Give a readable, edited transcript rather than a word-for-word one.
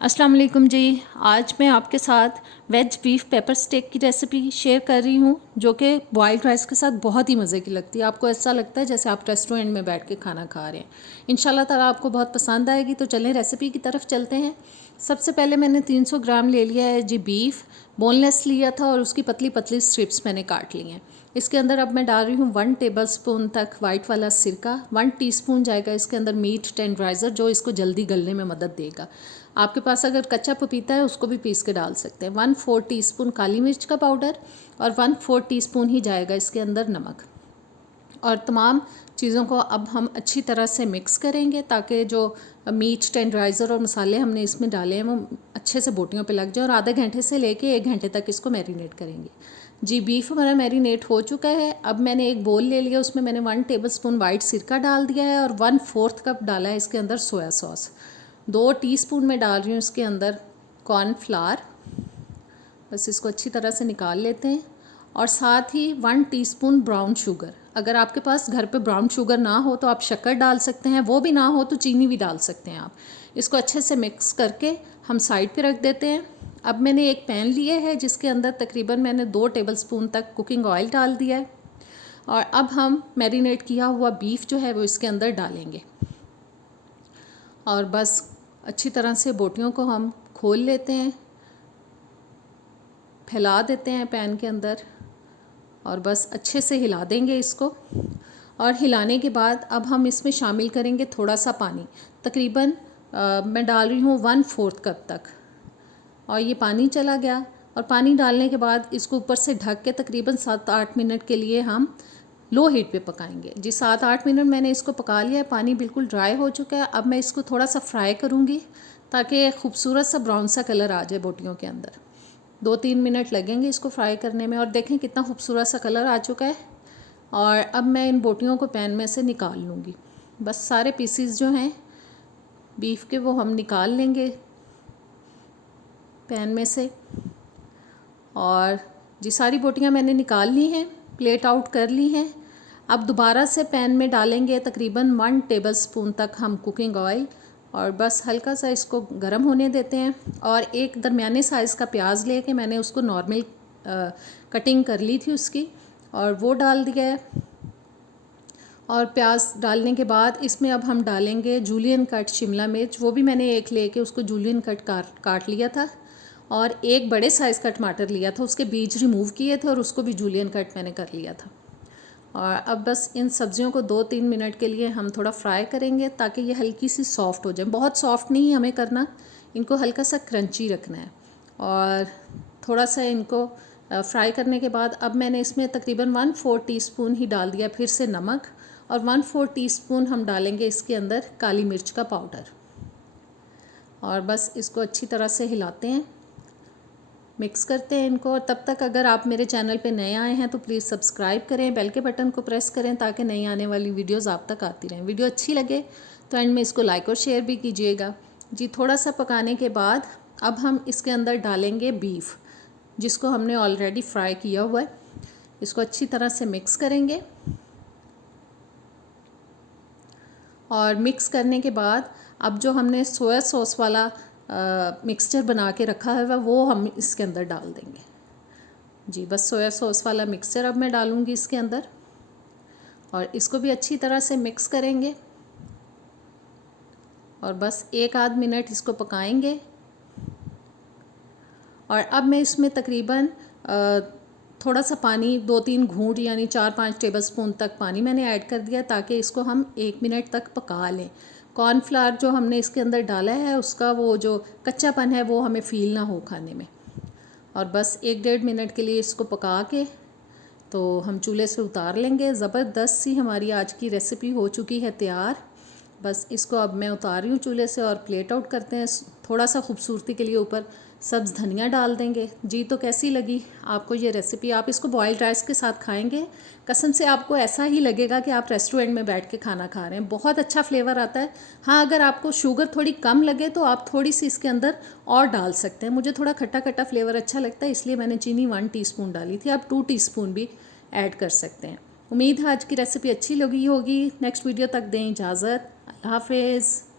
अस्सलाम वालेकुम जी। आज मैं आपके साथ वेज बीफ पेपर स्टेक की रेसिपी शेयर कर रही हूँ, जो कि बॉइल्ड राइस के साथ बहुत ही मज़े की लगती है। आपको ऐसा लगता है जैसे आप रेस्टोरेंट में बैठ के खाना खा रहे हैं। इंशाल्लाह ताला आपको बहुत पसंद आएगी। तो चलें रेसिपी की तरफ चलते हैं। सबसे पहले मैंने 300 ग्राम ले लिया है जी बीफ, बोनलेस लिया था और उसकी पतली पतली स्ट्रिप्स मैंने काट ली हैं। इसके अंदर अब मैं डाल रही हूँ 1 टेबलस्पून तक वाइट वाला सिरका। 1 टीस्पून जाएगा इसके अंदर मीट टेंडराइज़र, जो इसको जल्दी गलने में मदद देगा। आपके पास अगर कच्चा पपीता है उसको भी पीस के डाल सकते हैं। 1/4 टीस्पून काली मिर्च का पाउडर और 1/4 टीस्पून ही जाएगा इसके अंदर नमक। और तमाम चीज़ों को अब हम अच्छी तरह से मिक्स करेंगे ताकि जो मीट टेंडराइज़र और मसाले हमने इसमें डाले हैं वो अच्छे से बोटियों पे लग जाए। और आधे घंटे से लेके 1 घंटे तक इसको मैरिनेट करेंगे। जी बीफ हमारा मैरिनेट हो चुका है। अब मैंने एक बोल ले लिया, उसमें मैंने 1 टेबलस्पून वाइट सिरका डाल दिया है और 1/4 कप डाला है इसके अंदर सोया सॉस। 2 टीस्पून में डाल रही हूँ इसके अंदर कॉर्नफ्लावर। बस इसको अच्छी तरह से निकाल लेते हैं। और साथ ही 1 टीस्पून ब्राउन शुगर। अगर आपके पास घर पे ब्राउन शुगर ना हो तो आप शक्कर डाल सकते हैं, वो भी ना हो तो चीनी भी डाल सकते हैं आप। इसको अच्छे से मिक्स करके हम साइड पे रख देते हैं। अब मैंने एक पैन लिया है जिसके अंदर तकरीबन मैंने 2 टेबलस्पून तक कुकिंग ऑयल डाल दिया है। और अब हम मैरिनेट किया हुआ बीफ जो है वो इसके अंदर डालेंगे और बस अच्छी तरह से बोटियों को हम खोल लेते हैं, फैला देते हैं पैन के अंदर और बस अच्छे से हिला देंगे इसको। और हिलाने के बाद अब हम इसमें शामिल करेंगे थोड़ा सा पानी। तकरीबन मैं डाल रही हूँ 1/4 कप तक। और ये पानी चला गया। और पानी डालने के बाद इसको ऊपर से ढक के तकरीबन 7-8 मिनट के लिए हम लो हीट पे पकाएंगे। जी 7-8 मिनट मैंने इसको पका लिया है। पानी बिल्कुल ड्राई हो चुका है। अब मैं इसको थोड़ा सा फ्राई करूँगी ताकि खूबसूरत सा ब्राउन सा कलर आ जाए बोटियों के अंदर। 2-3 मिनट लगेंगे इसको फ्राई करने में। और देखें कितना खूबसूरत सा कलर आ चुका है। और अब मैं इन बोटियों को पैन में से निकाल लूँगी। बस सारे पीसीज जो हैं बीफ के वो हम निकाल लेंगे पैन में से। और जी सारी बोटियाँ मैंने निकाल ली हैं, प्लेट आउट कर ली हैं। अब दोबारा से पैन में डालेंगे तकरीबन 1 टेबलस्पून तक हम कुकिंग ऑयल और बस हल्का सा इसको गर्म होने देते हैं। और एक दरमियाने साइज़ का प्याज लेके मैंने उसको नॉर्मल कटिंग कर ली थी उसकी, और वो डाल दिया है। और प्याज डालने के बाद इसमें अब हम डालेंगे जूलियन कट शिमला मिर्च। वो भी मैंने एक लेके उसको जूलियन कट काट लिया था। और एक बड़े साइज़ का टमाटर लिया था, उसके बीज रिमूव किए थे और उसको भी जूलियन कट मैंने कर लिया था। और अब बस इन सब्ज़ियों को 2-3 मिनट के लिए हम थोड़ा फ्राई करेंगे ताकि ये हल्की सी सॉफ़्ट हो जाए। बहुत सॉफ़्ट नहीं हमें करना, इनको हल्का सा क्रंची रखना है। और थोड़ा सा इनको फ्राई करने के बाद अब मैंने इसमें तकरीबन 1/4 टीस्पून ही डाल दिया फिर से नमक। और 1/4 टीस्पून हम डालेंगे इसके अंदर काली मिर्च का पाउडर। और बस इसको अच्छी तरह से हिलाते हैं, मिक्स करते हैं इनको। और तब तक अगर आप मेरे चैनल पे नए आए हैं तो प्लीज़ सब्सक्राइब करें, बेल के बटन को प्रेस करें ताकि नई आने वाली वीडियोस आप तक आती रहें। वीडियो अच्छी लगे तो एंड में इसको लाइक और शेयर भी कीजिएगा। जी थोड़ा सा पकाने के बाद अब हम इसके अंदर डालेंगे बीफ, जिसको हमने ऑलरेडी फ्राई किया हुआ है। इसको अच्छी तरह से मिक्स करेंगे। और मिक्स करने के बाद अब जो हमने सोया सॉस वाला मिक्सचर बना के रखा है वो हम इसके अंदर डाल देंगे। जी बस सोया सॉस वाला मिक्सचर अब मैं डालूँगी इसके अंदर और इसको भी अच्छी तरह से मिक्स करेंगे। और बस 1-आध मिनट इसको पकाएंगे। और अब मैं इसमें तकरीबन थोड़ा सा पानी 2-3 घूंट यानी 4-5 टेबलस्पून तक पानी मैंने ऐड कर दिया ताकि इसको हम 1 मिनट तक पका लें। कॉर्नफ्लावर जो हमने इसके अंदर डाला है उसका वो जो कच्चापन है वो हमें फ़ील ना हो खाने में। और बस 1-1.5 मिनट के लिए इसको पका के तो हम चूल्हे से उतार लेंगे। ज़बरदस्त सी हमारी आज की रेसिपी हो चुकी है तैयार। बस इसको अब मैं उतार रही हूँ चूल्हे से और प्लेट आउट करते हैं। थोड़ा सा खूबसूरती के लिए ऊपर सब्ज़ धनिया डाल देंगे। जी तो कैसी लगी आपको ये रेसिपी? आप इसको बॉइल्ड राइस के साथ खाएंगे, कसम से आपको ऐसा ही लगेगा कि आप रेस्टोरेंट में बैठ के खाना खा रहे हैं। बहुत अच्छा फ्लेवर आता है। हाँ अगर आपको शुगर थोड़ी कम लगे तो आप थोड़ी सी इसके अंदर और डाल सकते हैं। मुझे थोड़ा खट्टा खट्टा फ्लेवर अच्छा लगता है इसलिए मैंने चीनी 1 टीस्पून डाली थी। आप 2 टीस्पून भी ऐड कर सकते हैं। उम्मीद है आज की रेसिपी अच्छी लगी होगी। नेक्स्ट वीडियो तक दें इजाज़त। अल्लाह हाफिज़।